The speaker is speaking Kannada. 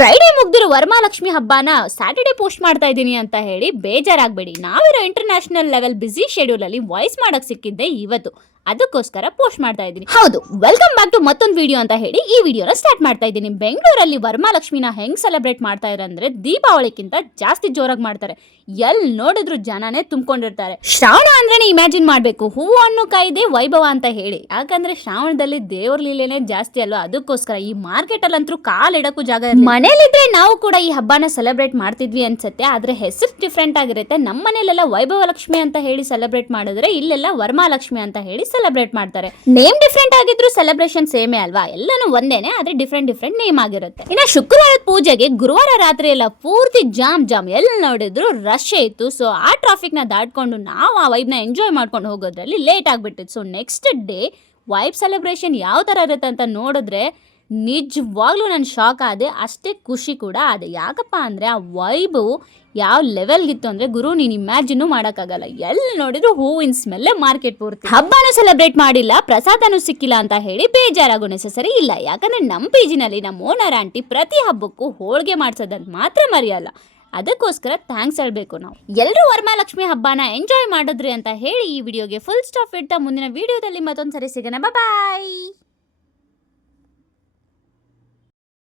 ಫ್ರೈಡೆ ಮುಗ್ದಿರೋ ವರಮಹಾಲಕ್ಷ್ಮಿ ಹಬ್ಬನ ಸ್ಯಾಟರ್ಡೆ ಪೋಸ್ಟ್ ಮಾಡ್ತಾ ಇದ್ದೀನಿ ಅಂತ ಹೇಳಿ ಬೇಜಾರಾಗಬೇಡಿ. ನಾವಿರೋ ಇಂಟರ್ನ್ಯಾಷನಲ್ ಲೆವೆಲ್ ಬಿಸಿ ಶೆಡ್ಯೂಲ್ ಅಲ್ಲಿ ವಾಯ್ಸ್ ಮಾಡಕ್ ಸಿಕ್ಕಿದ್ದೆ ಇವತ್ತು, ಅದಕ್ಕೋಸ್ಕರ ಪೋಸ್ಟ್ ಮಾಡ್ತಾ ಇದ್ದೀನಿ. ಹೌದು, ವೆಲ್ಕಮ್ ಬ್ಯಾಕ್ ಟು ಮತ್ತೊಂದು ವಿಡಿಯೋ ಅಂತ ಹೇಳಿ ಈ ವಿಡಿಯೋನ ಸ್ಟಾರ್ಟ್ ಮಾಡ್ತಾ ಇದ್ದೀನಿ. ಬೆಂಗಳೂರಲ್ಲಿ ವರಮಹಾಲಕ್ಷ್ಮಿನ ಹೆಂಗ್ ಸೆಲೆಬ್ರೇಟ್ ಮಾಡ್ತಾ ಇದ್ದಾರೆ ಅಂದ್ರೆ ದೀಪಾವಳಿಗಿಂತ ಜಾಸ್ತಿ ಜೋರಾಗಿ ಮಾಡ್ತಾರೆ. ಎಲ್ಲಿ ನೋಡಿದ್ರು ಜನನೇ ತುಂಬಿಕೊಂಡಿರ್ತಾರೆ. ಶ್ರಾವಣ ಅಂದ್ರೆ ಇಮ್ಯಾಜಿನ್ ಮಾಡ್ಬೇಕು, ಹೂವು ಅನ್ನೋ ಕಾಯ್ದೆ ವೈಭವ ಅಂತ ಹೇಳಿ. ಯಾಕಂದ್ರೆ ಶ್ರಾವಣದಲ್ಲಿ ದೇವ್ರ ಲೀಲೆನೇ ಜಾಸ್ತಿ ಅಲ್ವಾ, ಅದಕ್ಕೋಸ್ಕರ ಈ ಮಾರ್ಕೆಟ್ ಅಲ್ಲಂತೂ ಕಾಲಿಡಕ್ಕೂ ಜಾಗ ಇರಲ್ಲ. ಮನೇಲಿದ್ರೆ ನಾವು ಕೂಡ ಈ ಹಬ್ಬನ ಸೆಲೆಬ್ರೇಟ್ ಮಾಡ್ತಿದ್ವಿ ಅನ್ಸುತ್ತೆ, ಆದ್ರೆ ಹೆಸರು ಡಿಫ್ರೆಂಟ್ ಆಗಿರುತ್ತೆ. ನಮ್ಮ ಮನೇಲೆಲ್ಲ ವೈಭವ ಲಕ್ಷ್ಮಿ ಅಂತ ಹೇಳಿ ಸೆಲೆಬ್ರೇಟ್ ಮಾಡಿದ್ರೆ ಇಲ್ಲೆಲ್ಲ ವರಮಹಾಲಕ್ಷ್ಮಿ ಅಂತ ಹೇಳಿ ಸೆಲೆಬ್ರೇಟ್ ಮಾಡ್ತಾರೆ. ನೇಮ್ ಡಿಫ್ರೆಂಟ್ ಆಗಿದ್ರು ಸೆಲೆಬ್ರೇಷನ್ ಸೇಮೇ ಅಲ್ವಾ, ಎಲ್ಲಾನು ಒಂದೇನೆ, ಆದ್ರೆ ಡಿಫ್ರೆಂಟ್ ನೇಮ್ ಆಗಿರುತ್ತೆ. ಇನ್ನ ಶುಕ್ರವಾರದ ಪೂಜೆಗೆ ಗುರುವಾರ ರಾತ್ರಿ ಎಲ್ಲ ಪೂರ್ತಿ ಜಾಮ್ ಎಲ್ಲಿ ನೋಡಿದ್ರು ರಶ್ ಇತ್ತು. ಸೊ ಆ ಟ್ರಾಫಿಕ್ ನ ದಾಟ್ಕೊಂಡು ನಾವು ಆ ವೈಬ್ ನ ಎಂಜಾಯ್ ಮಾಡ್ಕೊಂಡು ಹೋಗೋದ್ರಲ್ಲಿ ಲೇಟ್ ಆಗ್ಬಿಟ್ಟಿತ್ತು. So next day vibe celebration ಯಾವ ತರ ಇರುತ್ತೆ ಅಂತ ನೋಡಿದ್ರೆ ನಿಜವಾಗ್ಲೂ ನಾನು ಶಾಕ್ ಆದೆ, ಅಷ್ಟೇ ಖುಷಿ ಕೂಡ ಆದೆ. ಯಾಕಪ್ಪ ಅಂದರೆ ಆ ವೈಬು ಯಾವ ಲೆವೆಲ್ಗಿತ್ತು ಅಂದರೆ ಗುರು ನೀನು ಇಮ್ಯಾಜಿನ್ನು ಮಾಡೋಕ್ಕಾಗಲ್ಲ. ಎಲ್ಲಿ ನೋಡಿದ್ರು ಹೂವಿನ ಸ್ಮೆಲ್ಲೇ ಮಾರ್ಕೆಟ್ ಪೂರ್ತಿ. ಹಬ್ಬನೂ ಸೆಲೆಬ್ರೇಟ್ ಮಾಡಿಲ್ಲ, ಪ್ರಸಾದನೂ ಸಿಕ್ಕಿಲ್ಲ ಅಂತ ಹೇಳಿ ಬೇಜಾರಾಗೋ ನೆಸಸರಿ ಇಲ್ಲ. ಯಾಕಂದರೆ ನಮ್ಮ ಪಿ ಜಿನಲ್ಲಿ ನಮ್ಮ ಓನರ್ ಆಂಟಿ ಪ್ರತಿ ಹಬ್ಬಕ್ಕೂ ಹೋಳಿಗೆ ಮಾಡಿಸೋದನ್ನು ಮಾತ್ರ ಮರೆಯಲ್ಲ. ಅದಕ್ಕೋಸ್ಕರ ಥ್ಯಾಂಕ್ಸ್ ಹೇಳಬೇಕು ನಾವು. ಎಲ್ಲರೂ ವರಮಹಾಲಕ್ಷ್ಮಿ ಹಬ್ಬನ ಎಂಜಾಯ್ ಮಾಡಿದ್ರಿ ಅಂತ ಹೇಳಿ ಈ ವಿಡಿಯೋಗೆ ಫುಲ್ ಸ್ಟಾಪ್ ಇಡ್ತಾ ಮುಂದಿನ ವಿಡಿಯೋದಲ್ಲಿ ಮತ್ತೊಂದು ಸರಿ ಸಿಗೋಣ. ಬಾಯ್.